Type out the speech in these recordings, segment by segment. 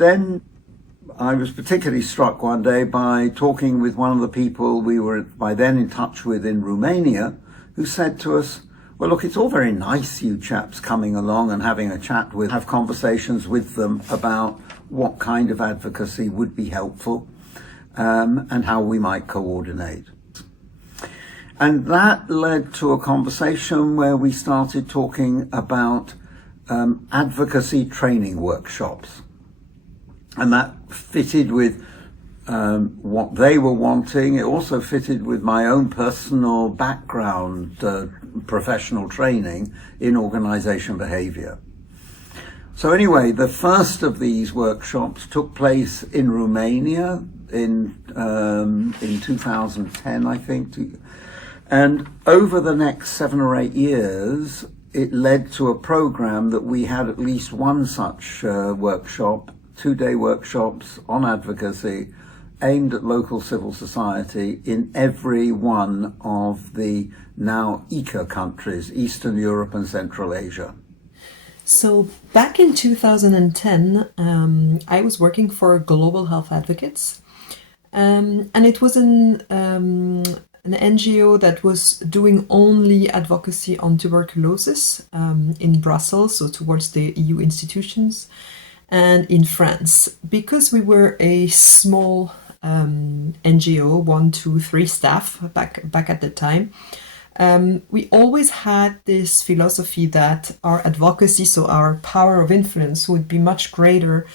then I was particularly struck one day by talking with one of the people we were by then in touch with in Romania, who said to us, well, look, it's all very nice, you chaps coming along and having a chat with, have conversations with them about what kind of advocacy would be helpful, and how we might coordinate. And that led to a conversation where we started talking about advocacy training workshops. And that fitted with what they were wanting. It also fitted with my own personal background, professional training in organization behavior. So anyway, the first of these workshops took place in Romania in 2010, I think. And over the next 7 or 8 years, it led to a program that we had at least one such workshop, 2-day workshops on advocacy aimed at local civil society in every one of the now ECA countries, Eastern Europe and Central Asia. So back in 2010, I was working for Global Health Advocates, and it was an NGO that was doing only advocacy on tuberculosis in Brussels, so towards the EU institutions, and in France. Because we were a small NGO, 1, 2, 3 staff back at the time, we always had this philosophy that our advocacy, so our power of influence, would be much greater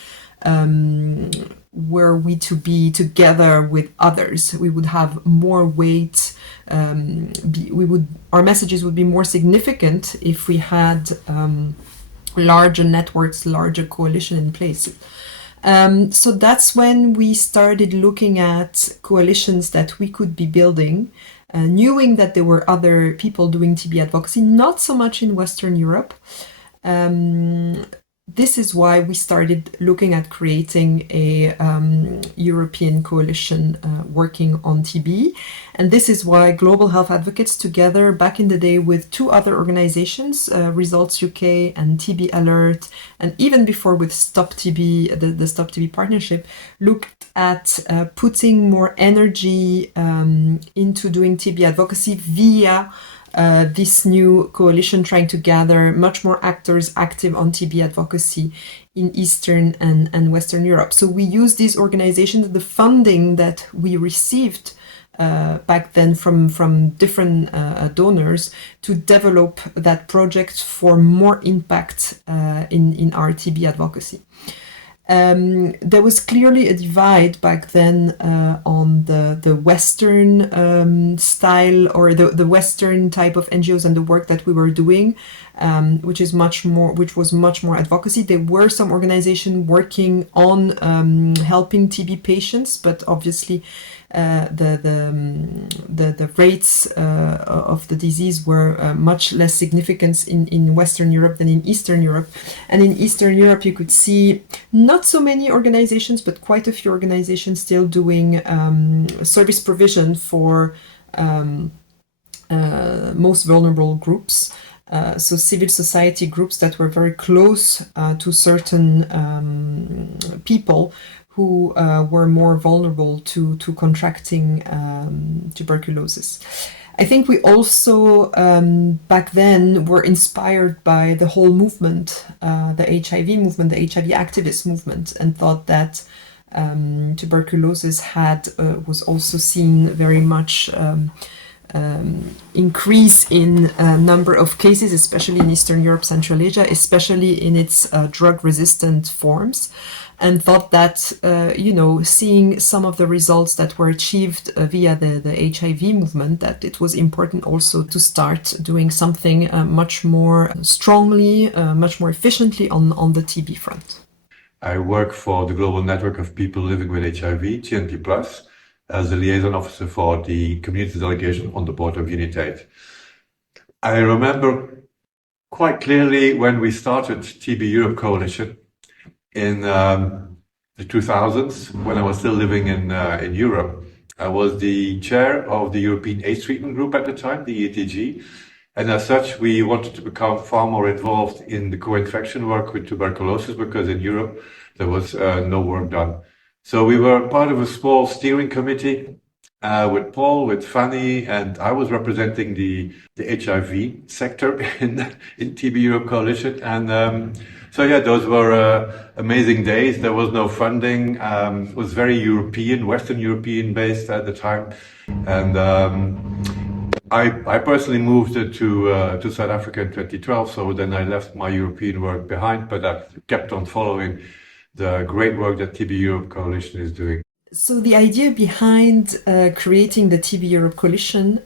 were we to be together with others. We would have more weight. Our messages would be more significant if we had larger networks, larger coalition in place. So that's when we started looking at coalitions that we could be building, knowing that there were other people doing TB advocacy, not so much in Western Europe. This is why we started looking at creating a European coalition working on TB. And this is why Global Health Advocates, together back in the day with 2 other organizations, Results UK and TB Alert, and even before with Stop TB, the Stop TB partnership, looked at putting more energy into doing TB advocacy via this new coalition, trying to gather much more actors active on TB advocacy in Eastern and Western Europe. So we use these organizations, the funding that we received back then from different donors, to develop that project for more impact in our TB advocacy. There was clearly a divide back then on the Western style, or the Western type of NGOs and the work that we were doing, which was much more advocacy. There were some organizations working on helping TB patients, but obviously the rates of the disease were much less significant in Western Europe than in Eastern Europe. And in Eastern Europe, you could see not so many organizations, but quite a few organizations still doing service provision for most vulnerable groups. So civil society groups that were very close to certain people who were more vulnerable to contracting tuberculosis. I think we also, back then, were inspired by the whole movement, the HIV movement, the HIV activist movement, and thought that tuberculosis was also seen very much increase in number of cases, especially in Eastern Europe, Central Asia, especially in its drug-resistant forms, and thought that, seeing some of the results that were achieved via the HIV movement, that it was important also to start doing something much more strongly, much more efficiently on the TB front. I work for the Global Network of People Living with HIV, TNT+, as the liaison officer for the community delegation on the board of Unitate. I remember quite clearly when we started TB Europe Coalition in the 2000s, when I was still living in Europe. I was the chair of the European AIDS Treatment Group at the time, the EATG, and as such we wanted to become far more involved in the co-infection work with tuberculosis, because in Europe there was no work done. So we were part of a small steering committee with Paul, with Fanny, and I was representing the HIV sector in TB Europe Coalition. And so yeah, those were amazing days. There was no funding. It was very European, Western European based at the time, and I personally moved to South Africa in 2012. So then I left my European work behind, but I kept on following the great work that TB Europe Coalition is doing. So the idea behind creating the TB Europe Coalition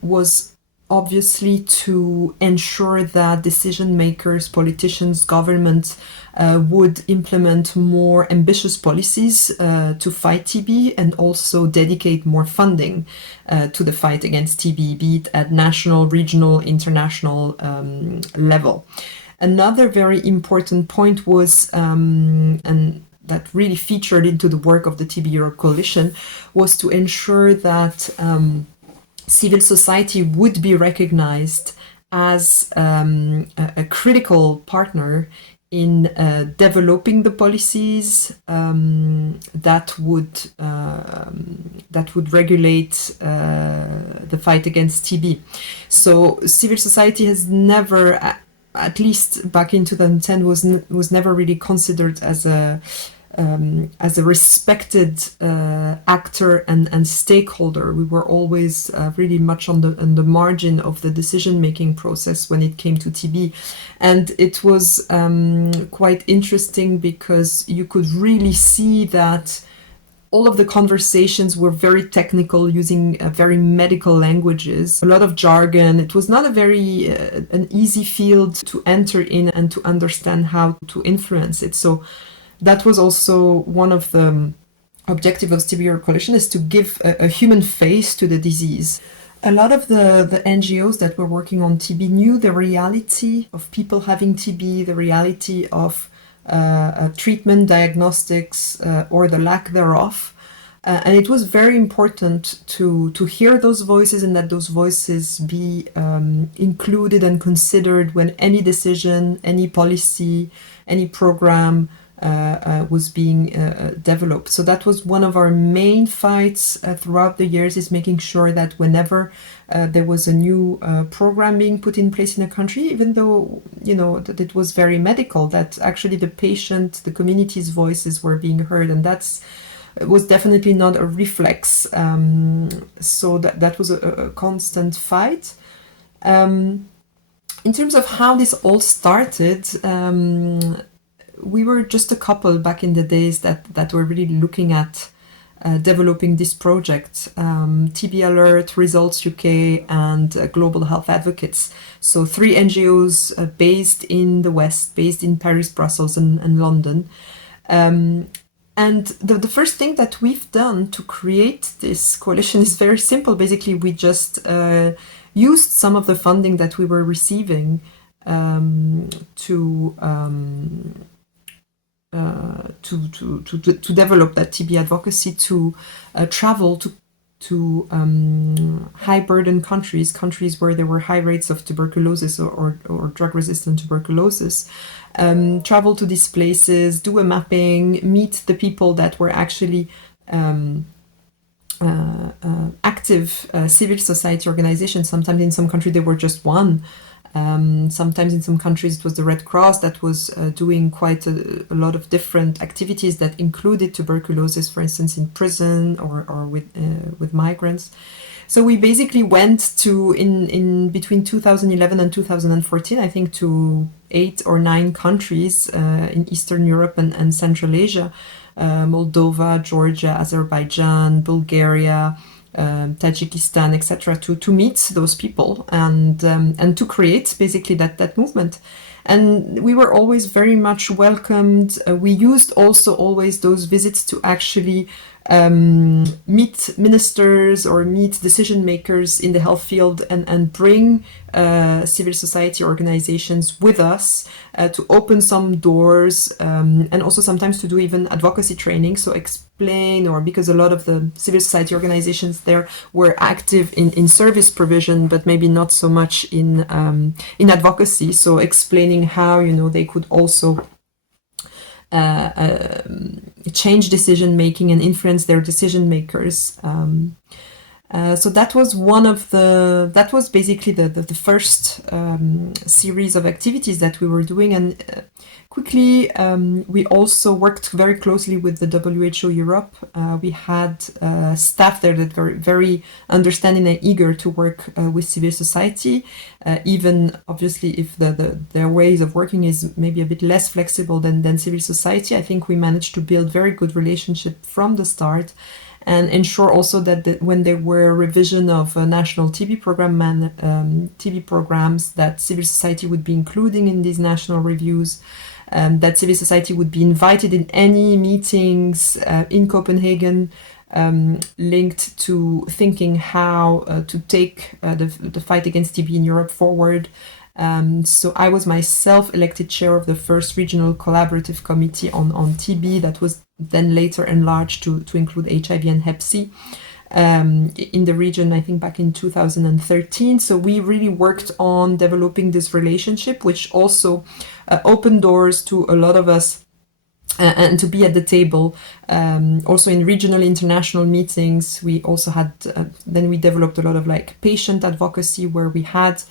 was obviously to ensure that decision makers, politicians, governments would implement more ambitious policies to fight TB and also dedicate more funding to the fight against TB, be it at national, regional, international level. Another very important point was, and that really featured into the work of the TB Europe Coalition, was to ensure that civil society would be recognized as a critical partner in developing the policies that would regulate the fight against TB. So civil society has never, at least back in 2010, was never really considered as a respected actor and stakeholder. We were always really much on the margin of the decision-making process when it came to TB. And it was quite interesting because you could really see that all of the conversations were very technical, using very medical languages, a lot of jargon. It was not a very an easy field to enter in and to understand how to influence it. So that was also one of the objectives of TB Europe Coalition, is to give a human face to the disease. A lot of the NGOs that were working on TB knew the reality of people having TB, the reality of treatment, diagnostics, or the lack thereof. And it was very important to hear those voices, and that those voices be included and considered when any decision, any policy, any program was being developed. So that was one of our main fights throughout the years, is making sure that whenever there was a new program being put in place in a country, even though that it was very medical, that actually the patient, the community's voices were being heard, and it was definitely not a reflex. So that was a constant fight. In terms of how this all started, we were just a couple back in the days that were really looking at developing this project. TB Alert, Results UK, and Global Health Advocates. So 3 NGOs based in the West, based in Paris, Brussels, and London. And the first thing that we've done to create this coalition is very simple. Basically, we just used some of the funding that we were receiving to develop that TB advocacy, to travel to high burden countries where there were high rates of tuberculosis or drug-resistant tuberculosis, travel to these places, do a mapping, meet the people that were actually active civil society organizations. Sometimes in some countries there were just one. Sometimes in some countries it was the Red Cross that was doing quite a lot of different activities that included tuberculosis, for instance, in prison or with migrants. So we basically went to, in between 2011 and 2014, I think, to 8 or 9 countries in Eastern Europe and Central Asia, Moldova, Georgia, Azerbaijan, Bulgaria, Tajikistan, etc., to meet those people and to create basically that movement. And we were always very much welcomed. We used also always those visits to actually meet ministers or meet decision makers in the health field and bring civil society organizations with us to open some doors, and also sometimes to do even advocacy training. So explain, or because a lot of the civil society organizations there were active in service provision, but maybe not so much in advocacy. So explaining how they could also change decision making and influence their decision makers. So that was that was basically the first series of activities that we were doing, and quickly we also worked very closely with the WHO Europe. We had staff there that were very understanding and eager to work with civil society, even obviously if their ways of working is maybe a bit less flexible than civil society. I think we managed to build very good relationship from the start, and ensure also that when there were revision of national TB program TB programs, that civil society would be including in these national reviews, that civil society would be invited in any meetings in Copenhagen linked to thinking how to take the fight against TB in Europe forward. So I was myself elected chair of the first regional collaborative committee on TB that was then later enlarged to include HIV and Hep C in the region, I think back in 2013. So we really worked on developing this relationship, which also opened doors to a lot of us and to be at the table. Also in regional international meetings, we also had, then we developed a lot of like patient advocacy, where we had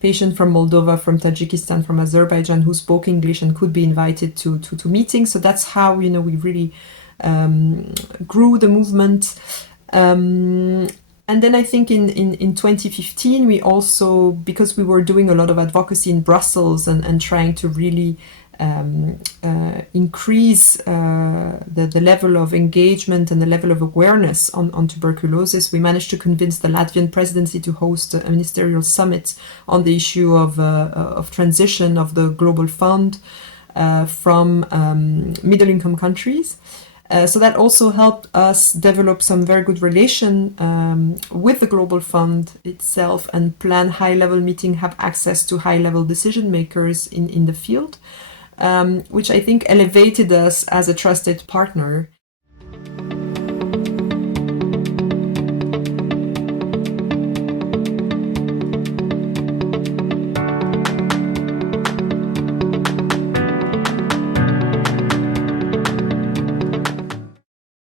patients from Moldova, from Tajikistan, from Azerbaijan who spoke English and could be invited to meetings. So that's how, we really grew the movement. And then I think in 2015, we also, because we were doing a lot of advocacy in Brussels and trying to really increase the level of engagement and the level of awareness on tuberculosis, we managed to convince the Latvian presidency to host a ministerial summit on the issue of transition of the global fund from middle-income countries. So that also helped us develop some very good relation with the Global Fund itself and plan high-level meeting, have access to high-level decision makers in the field, which I think elevated us as a trusted partner